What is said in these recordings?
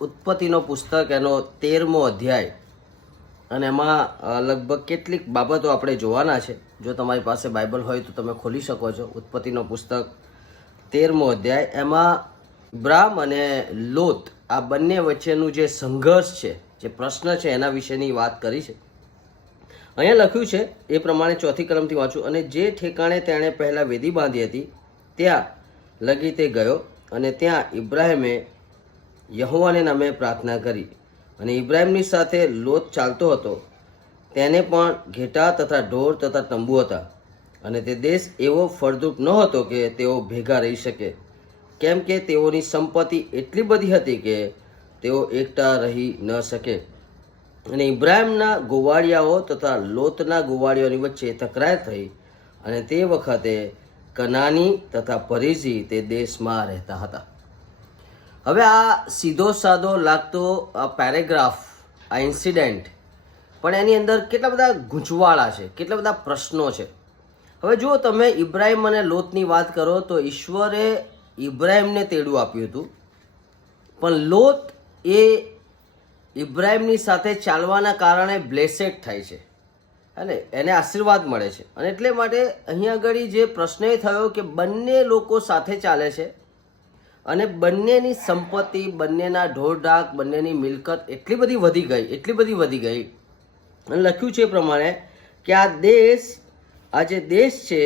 ઉત્પત્તિનો પુસ્તક એનો 13મો અધ્યાય અને એમાં લગભગ કેટલીક બાબતો આપણે જોવાના છે. જો તમારી પાસે બાઇબલ હોય તો તમે ખોલી શકો છો. ઉત્પત્તિનો પુસ્તક 13મો અધ્યાય, એમાં ઇબ્રાહિમ અને લોત આ બંને વચ્ચેનું જે સંઘર્ષ છે, જે પ્રશ્ન છે, એના વિશેની વાત કરી છે. અહીંયા લખ્યું છે એ પ્રમાણે 4થી કલમથી વાંચું. અને જે ઠેકાણે તેણે પહેલાં વેદી બાંધી હતી ત્યાં લગી તે ગયો, અને ત્યાં ઇબ્રાહિમે યહોવાને નામે પ્રાર્થના કરી. અને ઇબ્રાહિમની સાથે લોત ચાલતો હતો, તેને પણ ઘેટા તથા ઢોર તથા તંબુ હતા. અને તે દેશ એવો ફળદ્રુપ ન હતો કે તેઓ ભેગા રહી શકે, કેમ કે તેઓની સંપત્તિ એટલી બધી હતી કે તેઓ એકઠા રહી ન શકે. અને ઇબ્રાહિમના ગોવાળિયાઓ તથા લોતના ગોવાળિયાઓની વચ્ચે તકરાર થઈ, અને તે વખતે કનાની તથા પરિઝી તે દેશમાં રહેતા હતા. હવે આ સીધો સાદો લાગતો આ પેરેગ્રાફ, આ ઇન્સિડન્ટ, પણ એની અંદર કેટલા બધા ગૂંચવાળા છે, કેટલા બધા પ્રશ્નો છે. હવે જો તમે ઇબ્રાહિમ અને લોતની વાત કરો તો ઈશ્વરે ઇબ્રાહિમને તેડું આપ્યું હતું, પણ લોત એ ઇબ્રાહિમની સાથે ચાલવાના કારણે બ્લેસેડ થાય છે, અને એને આશીર્વાદ મળે છે. અને એટલે માટે અહીંયા આગળ જે પ્રશ્ન એ થયો કે બંને લોકો સાથે ચાલે છે, અને બંનેની સંપત્તિ, બંનેના ઢોરઢાક, બંનેની મિલકત એટલી બધી વધી ગઈ. અને લખ્યું છે એ પ્રમાણે કે આ જે દેશ છે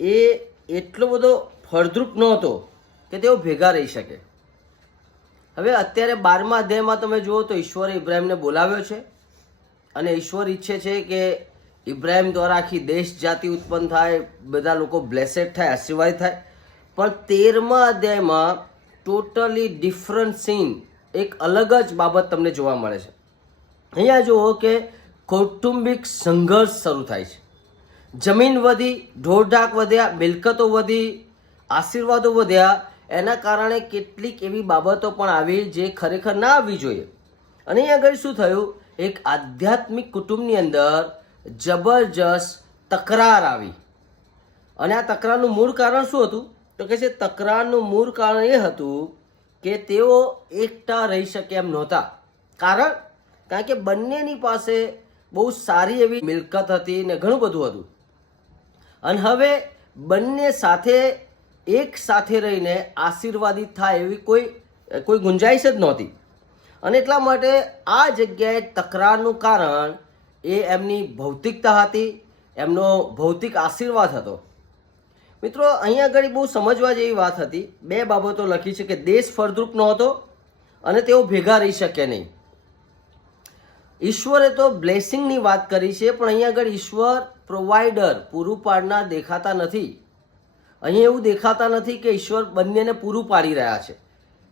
એ એટલો બધો ફળદ્રુપ નહોતો કે તેઓ ભેગા રહી શકે. હવે અત્યારે 12મા અધ્યાયમાં તમે જુઓ તો ઈશ્વરે ઇબ્રાહિમને બોલાવ્યો છે, અને ઈશ્વર ઈચ્છે છે કે ઇબ્રાહિમ દ્વારા આખી દેશ જાતિ ઉત્પન્ન થાય, બધા લોકો બ્લેસેડ થાય, આશીર્વાદ થાય. પણ 13મા અધ્યાયમાં ટોટલી ડિફરન્ટ સીન, એક અલગ જ બાબત તમને જોવા મળે છે. અહીંયા જુઓ કે કૌટુંબિક સંઘર્ષ શરૂ થાય છે. જમીન વધી, ઢોરઢાક વધ્યા, મિલકતો વધી, આશીર્વાદો વધ્યા. એના કારણે કેટલીક એવી બાબતો પણ આવી જે ખરેખર ના આવવી જોઈએ. અને અહીંયા આગળ શું થયું, એક આધ્યાત્મિક કુટુંબની અંદર જબરજસ્ત તકરાર આવી. અને આ તકરારનું મૂળ કારણ શું હતું? તો કે છે તકરારનું મૂળ કારણ એ હતું કે તેઓ એકઠા રહી શકે એમ નહોતા. કારણ કે બંનેની પાસે બહુ સારી એવી મિલકત હતી ને ઘણું બધું હતું, અને હવે બંને સાથે એક સાથે રહીને આશીર્વાદિત થાય એવી કોઈ ગુંજાઈશ જ નહોતી. અને એટલા માટે આ જગ્યાએ તકરારનું કારણ એ એમની ભૌતિકતા હતી, એમનો ભૌતિક આશીર્વાદ હતો. મિત્રો, અહીંયા આગળ બહુ સમજવા જેવી વાત હતી. 2 બાબતો લખી છે કે દેશ ફળદ્રુપ નહોતો અને તેઓ ભેગા રહી શકે નહીં. ઈશ્વરે તો બ્લેસિંગની વાત કરી છે, પણ અહીંયા આગળ ઈશ્વર પ્રોવાઈડર, પૂરું પાડનાર દેખાતા નથી. અહીંયા એવું દેખાતા નથી કે ઈશ્વર બંનેને પૂરું પાડી રહ્યા છે,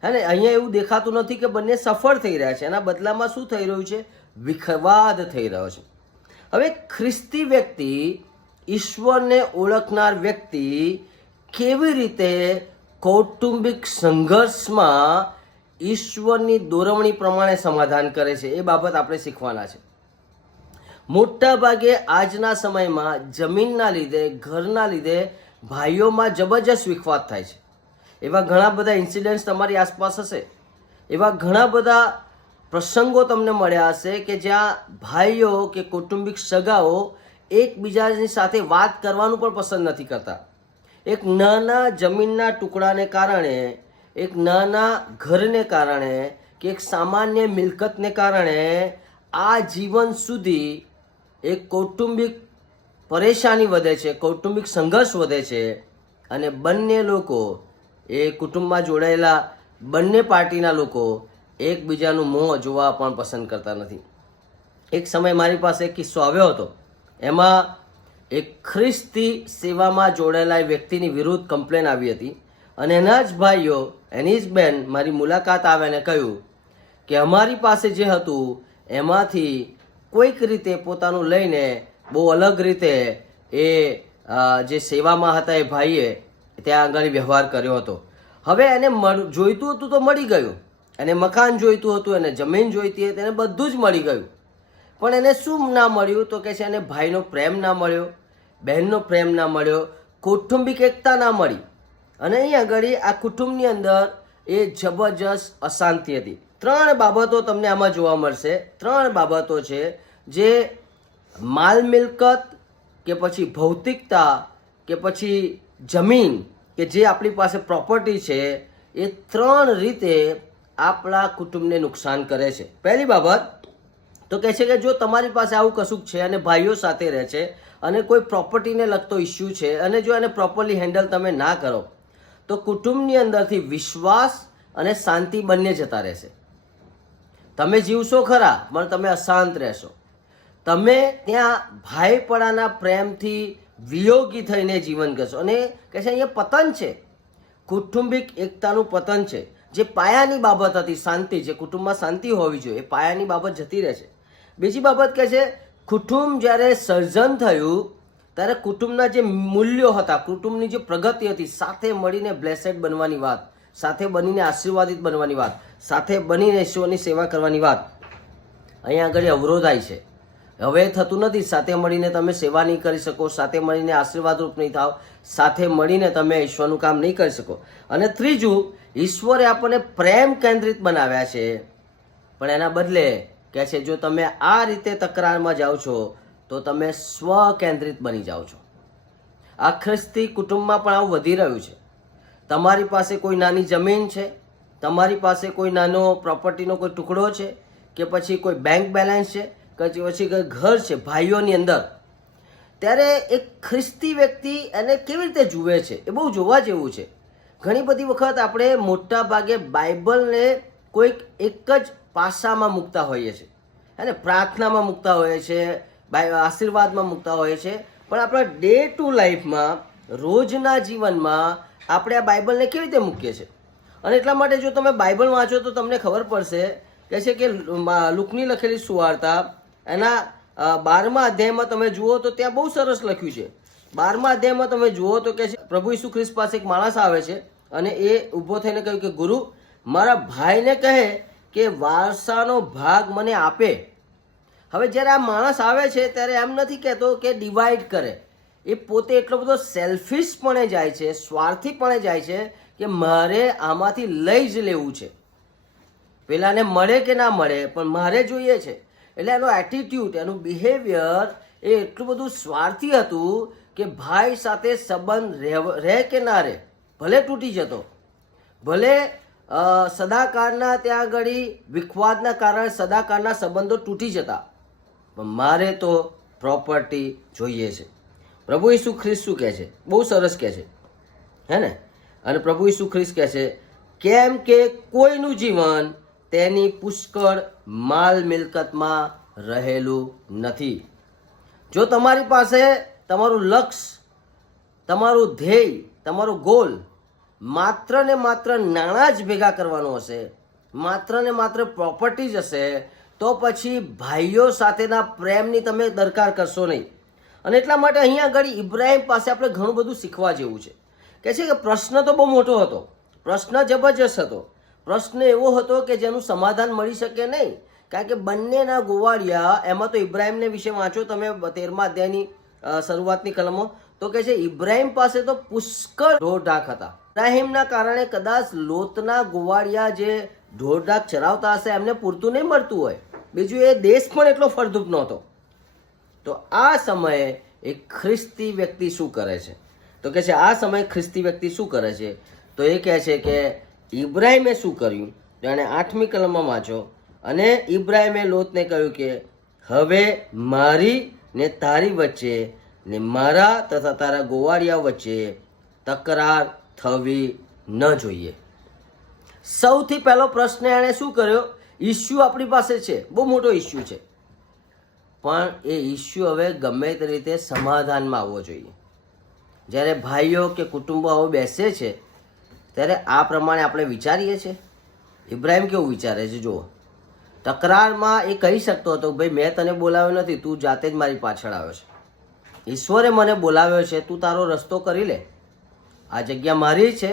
હે ને. અહીંયા એવું દેખાતું નથી કે બંને સફળ થઈ રહ્યા છે. એના બદલામાં શું થઈ રહ્યું છે? વિખવાદ થઈ રહ્યો છે. હવે ખ્રિસ્તી વ્યક્તિ, ઈશ્વરને ઓળખનાર વ્યક્તિ કેવી રીતે કૌટુંબિક સંઘર્ષમાં ઈશ્વરની દોરવણી પ્રમાણે સમાધાન કરે છે, એ બાબત આપણે શીખવાના છે. મોટા ભાગે આજના સમયમાં જમીનના લીધે, ઘરના લીધે ભાઈઓમાં જબરજસ્ત વિખવાદ થાય છે. એવા ઘણા બધા ઇન્સિડન્ટ્સ તમારી આસપાસ હશે, એવા ઘણા બધા પ્રસંગો તમને મળ્યા હશે કે જ્યાં ભાઈઓ કે કૌટુંબિક સગાઓ એકબીજાની સાથે વાત કરવાનું પણ પસંદ નથી કરતા. એક નાના જમીનના ટુકડાને કારણે, એક નાના ઘરને કારણે કે એક સામાન્ય મિલકતને કારણે આ જીવન સુધી એક કૌટુંબિક પરેશાની વધે છે, કૌટુંબિક સંઘર્ષ વધે છે. અને બંને લોકો, એ કુટુંબમાં જોડાયેલા બંને પાર્ટીના લોકો એકબીજાનું મોં જોવા પણ પસંદ કરતા નથી. એક સમય મારી પાસે એક કિસ્સો આવ્યો હતો. એમાં એક ખ્રિસ્તી સેવામાં જોડાયેલા વ્યક્તિની વિરુદ્ધ કમ્પ્લેન આવી હતી, અને એના જ ભાઈઓ, એની જ બેન મારી મુલાકાત આવે અને કહ્યું કે અમારી પાસે જે હતું એમાંથી કોઈક રીતે પોતાનું લઈને બહુ અલગ રીતે એ જે સેવામાં હતા એ ભાઈએ ત્યાં આગળ વ્યવહાર કર્યો હતો. હવે એને જોઈતું હતું તો મળી ગયું, એને મકાન જોઈતું હતું, એને જમીન જોઈતી હતી, એને બધું જ મળી ગયું. પણ એને શું ના મળ્યું? તો કે છે એને ભાઈનો પ્રેમ ના મળ્યો, બહેનનો પ્રેમ ના મળ્યો, કૌટુંબિક એકતા ના મળી. અને અહીં આગળ આ કુટુંબની અંદર એ જબરજસ્ત અશાંતિ હતી. 3 બાબતો તમને આમાં જોવા મળશે. 3 બાબતો છે જે માલ મિલકત કે પછી ભૌતિકતા કે પછી જમીન કે જે આપણી પાસે પ્રોપર્ટી છે એ 3 રીતે આપણા કુટુંબને નુકસાન કરે છે. પહેલી બાબત તો કહે છે કે જો તમારી પાસે આવું કશુંક છે અને ભાઈઓ સાથે રહે છે અને કોઈ પ્રોપર્ટીને લગતો ઇસ્યુ છે અને જો એને પ્રોપરલી હેન્ડલ તમે ના કરો તો કુટુંબની અંદરથી વિશ્વાસ અને શાંતિ બંને જતા રહેશે. તમે જીવશો ખરા પણ તમે અશાંત રહેશો. તમે ત્યાં ભાઈપણાના પ્રેમથી વિયોગી થઈને જીવન કરશો. અને કહે છે અહીંયા પતન છે, કૌટુંબિક એકતાનું પતન છે. જે પાયાની બાબત હતી શાંતિ, જે કુટુંબમાં શાંતિ હોવી જોઈએ, એ પાયાની બાબત જતી રહે છે. બીજી બાબત કહે છે કુટુંબ જ્યારે સર્જન થયું ત્યારે કુટુંબના જે મૂલ્યો હતા, કુટુંબની જે પ્રગતિ હતી, સાથે મળીને બ્લેસેડ બનવાની વાત, સાથે બનીને આશીર્વાદિત બનવાની વાત, સાથે બનીને ઈશ્વરની સેવા કરવાની વાત, અહીંયા આગળ અવરોધાય છે. હવે થતું નથી. સાથે મળીને તમે સેવા નહીં કરી શકો, સાથે મળીને આશીર્વાદરૂપ નહીં થાવ, સાથે મળીને તમે ઈશ્વરનું કામ નહીં કરી શકો. અને ત્રીજું, ઈશ્વરે આપણને પ્રેમ કેન્દ્રિત બનાવ્યા છે, પણ એના બદલે કહે છે જો તમે આ રીતે તકરારમાં જાઓ છો તો તમે સ્વ કેન્દ્રિત બની જાઓ છો. આ ખ્રિસ્તી કુટુંબમાં પણ આવું વધી રહ્યું છે. તમારી પાસે કોઈ નાની જમીન છે, તમારી પાસે કોઈ નાનો પ્રોપર્ટીનો કોઈ ટુકડો છે, કે પછી કોઈ બેંક બેલેન્સ છે, કે પછી કોઈ ઘર છે ભાઈઓની અંદર, ત્યારે એક ખ્રિસ્તી વ્યક્તિ એને કેવી રીતે જુએ છે એ બહુ જોવા જેવું છે. ઘણી બધી વખત આપણે મોટા ભાગે બાઇબલને કોઈક એક જ પાસામાં મૂકતા હોઈએ છીએ, અને પ્રાર્થનામાં મૂકતા હોઈએ છીએ, આશીર્વાદમાં મૂકતા હોઈએ છીએ, પણ આપણા ડે ટુ લાઈફમાં, રોજના જીવનમાં આપણે આ બાઇબલને કેવી રીતે મૂકીએ છીએ. અને એટલા માટે જો તમે બાઇબલ વાંચો તો તમને ખબર પડશે કે છે કે લુકની લખેલી સુવાર્તા એના 12મા અધ્યાયમાં તમે જુઓ તો ત્યાં બહુ સરસ લખ્યું છે. 12મા અધ્યાયમાં તમે જુઓ તો કે પ્રભુ ઈસુ ખ્રિસ્ત પાસે એક માણસ આવે છે અને એ ઊભો થઈને કહ્યું કે ગુરુ, મારા ભાઈને કહે કે વારસાનો ભાગ મને આપે. હવે જ્યારે આ માણસ આવે છે ત્યારે એમ નથી કહેતો કે ડિવાઈડ કરે. એ પોતે એટલો બધો સેલ્ફિશપણે જાય છે, સ્વાર્થીપણે જાય છે કે મારે આમાંથી લઈ જ લેવું છે. પેલાને મળે કે ના મળે પણ મારે જોઈએ છે. એટલે એનો એટીટ્યુડ, એનું બિહેવિયર એ એટલું બધું સ્વાર્થી હતું કે ભાઈ સાથે સંબંધ રહે કે ના રહે, ભલે તૂટી જતો, ભલે સદાકાળના ત્યાં આગળ વિખવાદના કારણે સદાકાળના સંબંધો તૂટી જતા, પણ મારે તો પ્રોપર્ટી જોઈએ છે. પ્રભુ ઈસુ ખ્રિસ્ત શું કહે છે? બહુ સરસ કહે છે, હે ને? અને પ્રભુ ઈસુ ખ્રિસ્ત કહે છે કેમ કે કોઈનું જીવન તેની પુષ્કળ માલ મિલકતમાં રહેલું નથી. જો તમારી પાસે તમારું લક્ષ્ય, તમારું ધ્યેય, તમારો ગોલ માત્ર ને માત્ર નાણાં જ ભેગા કરવાનો હશે, માત્ર ને માત્ર પ્રોપર્ટી જ હશે, તો પછી ભાઈઓ સાથેના પ્રેમની તમે દરકાર કરશો નહીં. અને એટલા માટે અહીંયા આગળ ઇબ્રાહિમ પાસે આપણે ઘણું બધું શીખવા જેવું છે. કે છે કે પ્રશ્ન તો બહુ મોટો હતો, પ્રશ્ન જબરજસ્ત હતો, પ્રશ્ન એવો હતો કે જેનું સમાધાન મળી શકે નહીં. કારણ કે બંનેના ગોવાળિયા, એમાં તો ઇબ્રાહિમને વિશે વાંચો તમે 13મા અધ્યાયની શરૂઆતની કલમો, તો કે છે ઇબ્રાહિમ પાસે તો પુષ્કળ ઢોરઢાક હતા. ઇબ્રાહિમના કારણે કદાચ લોતના ગોવાળિયા જે ઢોરઢાક ચરાવતા હશે એમને પૂરતું નહીં મળતું હોય. બીજું એ દેશ પણ એટલો ફળદ્રુપ નહોતો. તો આ સમયે એક ખ્રિસ્તી વ્યક્તિ શું કરે છે? તો કે છે આ સમયે ખ્રિસ્તી વ્યક્તિ શું કરે છે? તો એ કહે છે કે ઇબ્રાહિમે શું કર્યું? તો એણે 8મી કલમમાં વાંચો. અને ઇબ્રાહિમે લોતને કહ્યું કે હવે મારી ને તારી વચ્ચે ને મારા તથા તારા ગોવાળિયા વચ્ચે તકરાર થવી ન જોઈએ. સૌથી પહેલો પ્રશ્ન એણે શું કર્યો? ઇસ્યુ આપણી પાસે છે, બહુ મોટો ઇસ્યુ છે, પણ એ ઇસ્યુ હવે ગમે તે રીતે સમાધાનમાં આવવો જોઈએ. જ્યારે ભાઈઓ કે કુટુંબો આવો બેસે છે ત્યારે આ પ્રમાણે આપણે વિચારીએ છીએ. ઇબ્રાહિમ કેવું વિચારે છે જુઓ. તકરારમાં એ કહી શકતો હતો ભાઈ મેં તને બોલાવ્યો નથી, તું જાતે જ મારી પાછળ આવ્યો છે. ઈશ્વરે મને બોલાવ્યો છે, તું તારો રસ્તો કરી લે. આ જગ્યા મારી છે,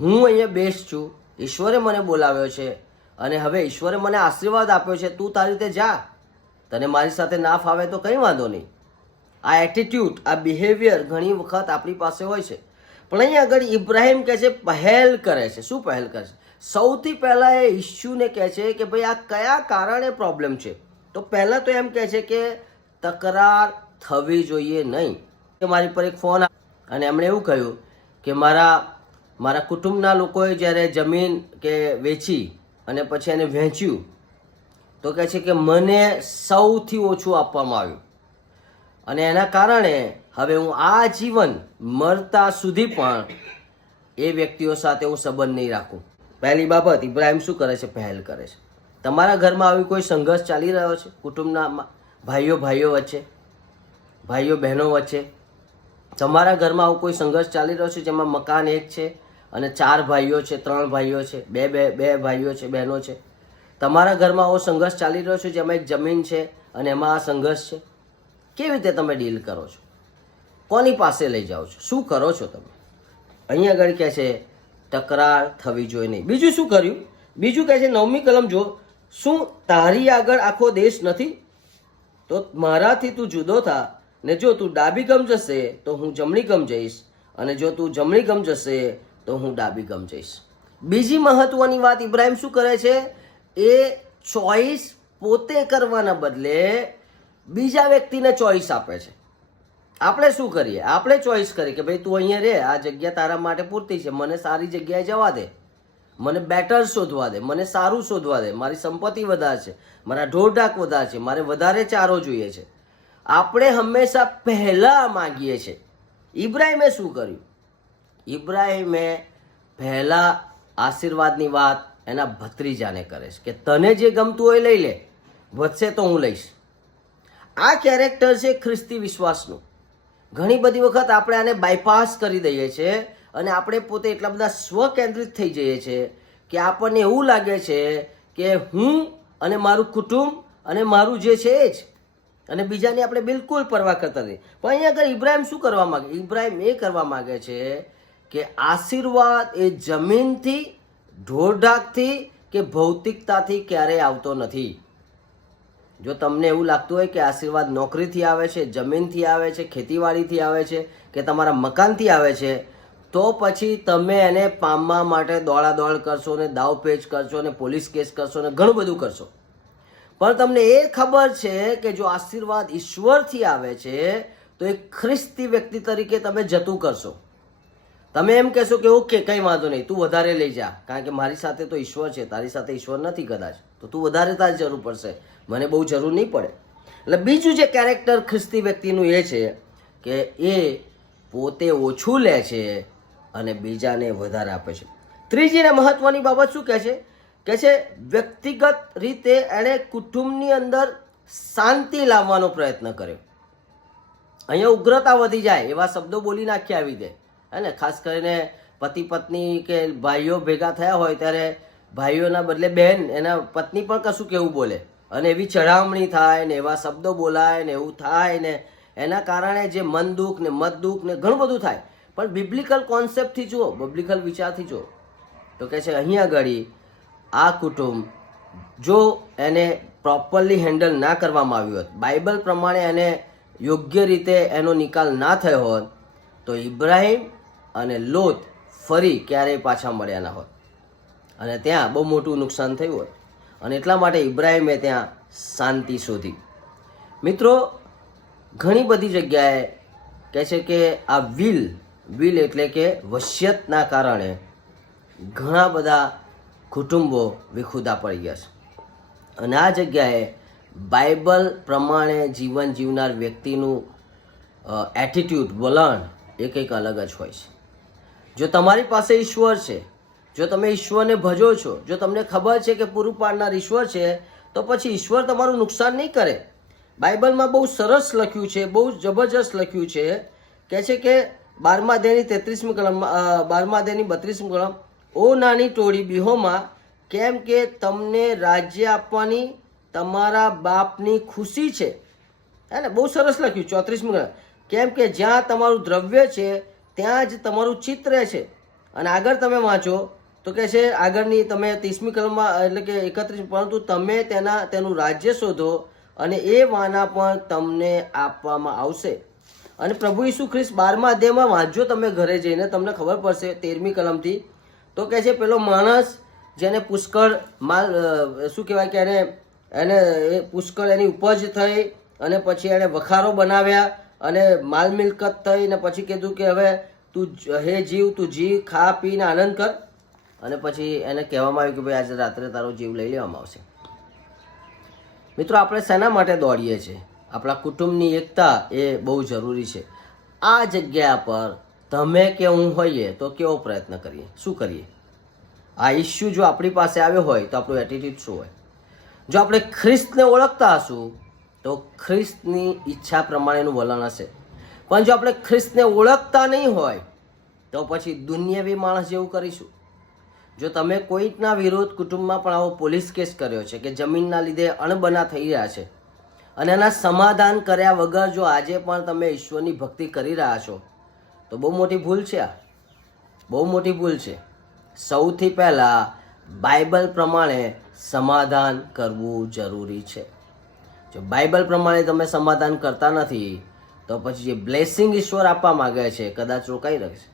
હું અહીંયા બેસ્ટ છું, ઈશ્વરે મને બોલાવ્યો છે અને હવે ઈશ્વરે મને આશીર્વાદ આપ્યો છે, તું તારી રીતે જા. તને મારી સાથે ના ફાવે તો કંઈ વાંધો નહીં. આ એટીટ્યુડ, આ બિહેવિયર ઘણી વખત આપણી પાસે હોય છે. પણ અહીંયા આગળ ઇબ્રાહિમ કહે છે પહેલ કરે છે. શું પહેલ કરે છે? સૌથી પહેલાં એ ઇસ્યુને કહે છે કે ભાઈ આ કયા કારણે પ્રોબ્લેમ છે. તો પહેલાં તો એમ કહે છે કે તકરાર થવી જોઈએ નહીં. કે મારી પર એક ફોન અને એમણે એવું કહ્યું કે મારા કુટુંબના લોકોએ જ્યારે જમીન કે વેચી અને પછી એને વહેંચ્યું તો કહે છે કે મને સૌથી ઓછું આપવામાં આવ્યું અને એના કારણે હવે હું આ જીવન મરતા સુધી પણ એ વ્યક્તિઓ સાથે હું સંબંધ નહીં રાખું. પહેલી બાબત, ઇબ્રાહિમ શું કરે છે? પહેલ કરે છે. તમારા ઘરમાં આવી કોઈ સંઘર્ષ ચાલી રહ્યો છે? કુટુંબના ભાઈઓ વચ્ચે, ભાઈઓ બહેનો વચ્ચે તમારા ઘરમાં આવું કોઈ સંઘર્ષ ચાલી રહ્યો છે જેમાં મકાન એક છે અને 4 ભાઈઓ છે, 3 ભાઈઓ છે, બે ભાઈઓ છે, બહેનો છે. તમારા ઘરમાં આવો સંઘર્ષ ચાલી રહ્યો છે જેમાં એક જમીન છે અને એમાં આ સંઘર્ષ છે. કેવી રીતે તમે ડીલ કરો છો? કોની પાસે લઈ જાઓ છો? શું કરો છો તમે? અહીંયા આગળ કહે છે તકરાર થવી જોઈએ નહીં. બીજું શું કર્યું? બીજું કહે છે 9મી કલમ જો, શું તારી આગળ આખો દેશ નથી? તો મારાથી તું જુદો થા ને જો તું ડાબી ગમ જશે તો હું જમણી ગમ જઈશ અને જો તું જમણી ગમ જશે તો હું ડાબી ગમ જઈશ. બીજી મહત્વની વાત, ઇબ્રાહિમ શું કરે છે? એ ચોઈસ પોતે કરવાના બદલે બીજા વ્યક્તિને ચોઈસ આપે છે. આપણે શું કરીએ? આપણે ચોઈસ કરીએ કે ભાઈ તું અહીંયા રહે, આ જગ્યા તારા માટે પૂરતી છે, મને સારી જગ્યાએ જવા દે, મને બેટર શોધવા દે, મને સારું શોધવા દે, મારી સંપત્તિ વધારે છે, મારા ઢોરઢાક વધારે છે, મારે વધારે ચારો જોઈએ છે. આપણે હંમેશા પહેલા માંગીએ છીએ. ઇબ્રાહિમે શું કર્યું? ઇબ્રાહિમે પહેલા આશીર્વાદની વાત એના ભત્રીજાને કરે છે કે તને જે ગમતું હોય લઈ લે, વધશે તો હું લઈશ. આ કેરેક્ટર છે ખ્રિસ્તી વિશ્વાસનું. ઘણી બધી વખત આપણે આને બાયપાસ કરી દઈએ છીએ અને આપણે પોતે એટલા બધા સ્વકેન્દ્રિત થઈ જઈએ છીએ કે આપણને એવું લાગે છે કે હું અને મારું કુટુંબ અને મારું જે છે એ જ, અને બીજાની આપણે બિલકુલ પરવા કરતા નથી. પણ અહીંયા આગળ ઇબ્રાહિમ શું કરવા માગે? ઇબ્રાહિમ એ કરવા માગે છે કે આશીર્વાદ એ જમીનથી, ઢોરઢાકથી કે ભૌતિકતાથી ક્યારેય આવતો નથી. જો તમને એવું લાગતું હોય કે આશીર્વાદ નોકરીથી આવે છે, જમીનથી આવે છે, ખેતીવાડીથી આવે છે કે તમારા મકાનથી આવે છે, તો પછી તમે એને પામવા માટે દોડાદોડ કરશો ને દાવપેચ કરશો ને પોલીસ કેસ કરશો ને ઘણું બધું કરશો. પણ તમને એ ખબર છે કે જો આશીર્વાદ ઈશ્વરથી આવે છે તો એક ખ્રિસ્તી વ્યક્તિ તરીકે તમે જતું કરશો. તમે એમ કહેશો કે ઓકે કંઈ વાંધો નહીં, તું વધારે લઈ જા, કારણ કે મારી સાથે તો ઈશ્વર છે, તારી સાથે ઈશ્વર નથી કદાચ, તો તું વધારે તારી જરૂર પડશે, મને બહુ જરૂર નહીં પડે. એટલે બીજું જે કેરેક્ટર ખ્રિસ્તી વ્યક્તિનું એ છે કે એ પોતે ઓછું લે છે અને બીજાને વધારે આપે છે. ત્રીજી ને મહત્વની બાબત શું કહે છે? કે છે વ્યક્તિગત રીતે એણે કુટુંબની અંદર શાંતિ લાવવાનો પ્રયત્ન કર્યો. અહીંયા ઉગ્રતા વધી જાય એવા શબ્દો બોલી નાખ્યા આવી દે, હે ને? ખાસ કરીને પતિ પત્ની કે ભાઈઓ ભેગા થયા હોય ત્યારે ભાઈઓના બદલે બહેન એના પત્ની પણ કશું કેવું બોલે અને એવી ચઢામણી થાય ને એવા શબ્દો બોલાય ને એવું થાય ને એના કારણે જે મન દુઃખ ને મત દુઃખ ને ઘણું બધું થાય. પણ બિબ્લિકલ કોન્સેપ્ટથી જુઓ, બિબ્લિકલ વિચારથી જુઓ તો કહે છે અહીંયા આગળ આ કુટુંબ જો એને પ્રોપરલી હેન્ડલ ના કરવામાં આવ્યું હોત, બાઇબલ પ્રમાણે એને યોગ્ય રીતે એનો નિકાલ ના થયો હોત તો ઇબ્રાહિમ અને લોત ફરી ક્યારેય પાછા મળ્યા ના હોત અને ત્યાં બહુ મોટું નુકસાન થયું હોત. અને એટલા માટે ઇબ્રાહિમે ત્યાં શાંતિ શોધી. મિત્રો, ઘણી બધી જગ્યાએ કહે છે કે આ વિલ એટલે કે વસિયતના કારણે ઘણા બધા કુટુંબો વિખુદા પડી ગયા છે. અને આ જગ્યાએ બાઇબલ પ્રમાણે જીવન જીવનાર વ્યક્તિનું એટીટ્યૂડ, વલણ એ કંઈક અલગ જ હોય છે. જો તમારી પાસે ઈશ્વર છે, જો તમે ઈશ્વરને ભજો છો, જો તમને ખબર છે કે પૂરું પાડનાર ઈશ્વર છે, તો પછી ઈશ્વર તમારું નુકસાન નહીં કરે. બાઇબલમાં બહુ સરસ લખ્યું છે, બહુ જબરજસ્ત લખ્યું છે. કહે છે કે 12મા અધ્યાયની 33મી કલમ, 12મા અધ્યાયની 32મી કલમ, ઓ નાની ટોળી બિહોમાં, કેમ કે તમને રાજ્ય આપવાની તમારા બાપની ખુશી છે. હે ને? બહુ સરસ લખ્યું. 34મી કલમ, કેમ કે જ્યાં તમારું દ્રવ્ય છે ત્યાં જ તમારું ચિત્ર છે. અને આગળ તમે વાંચો તો કહે છે આગળની તમે 30મી કલમમાં એટલે કે 31, પરંતુ તમે તેનું રાજ્ય શોધો અને એ વાના પણ તમને આપવામાં આવશે. અને પ્રભુ ઈસુ ખ્રિસ્ત 12મા અધ્યાયમાં વાંચજો તમે ઘરે જઈને, તમને ખબર પડશે 13મી કલમથી. તો કહે છે પેલો માણસ જેને પુષ્કળ માલ શું કહેવાય કે એને પુષ્કળ એની ઉપજ થઈ અને પછી એણે વખારો બનાવ્યા અને માલ મિલકત થઈ ને પછી કીધું કે હવે તું હે જીવ તું જીવ ખા પીને આનંદ કર અને પછી એને કહેવામાં આવ્યું કે ભાઈ આજે રાત્રે તારો જીવ લઈ લેવામાં આવશે. મિત્રો આપણે શેના માટે દોડીએ છીએ? આપણા કુટુંબની એકતા એ બહુ જરૂરી છે. આ જગ્યા પર તમે કે હું હોઈએ તો કેવો પ્રયત્ન કરીએ, શું કરીએ? આ ઇસ્યુ જો આપણી પાસે આવ્યો હોય તો આપણું એટીટ્યુડ શું હોય? જો આપણે ખ્રિસ્તને ઓળખતા હશું તો ખ્રિસ્તની ઈચ્છા પ્રમાણેનું વલણ હશે. પણ જો આપણે ખ્રિસ્તને ઓળખતા નહીં હોય તો પછી દુનિયાવી માણસ જેવું કરીશું. જો તમે કોઈકના વિરોધ કુટુંબમાં પણ આવો પોલીસ કેસ કર્યો છે કે જમીનના લીધે અણબના થઈ રહ્યા છે અને એના સમાધાન કર્યા વગર જો આજે પણ તમે ઈશ્વરની ભક્તિ કરી રહ્યા છો તો બહુ મોટી ભૂલ છે. આ બહુ મોટી ભૂલ છે. સૌથી પહેલાં બાઇબલ પ્રમાણે સમાધાન કરવું જરૂરી છે. જો બાઇબલ પ્રમાણે તમે સમાધાન કરતા નથી તો પછી જે બ્લેસિંગ ઈશ્વર આપવા માગે છે કદાચ રોકાઈ રહેશે.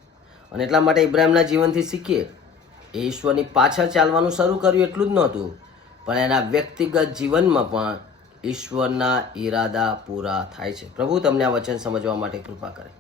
અને એટલા માટે ઇબ્રાહિમના જીવનથી શીખીએ, એ ઈશ્વરની પાછળ ચાલવાનું શરૂ કર્યું એટલું જ નહોતું, પણ એના વ્યક્તિગત જીવનમાં પણ ઈશ્વરના ઈરાદા પૂરા થાય છે. પ્રભુ તમને આ વચન સમજવા માટે કૃપા કરે.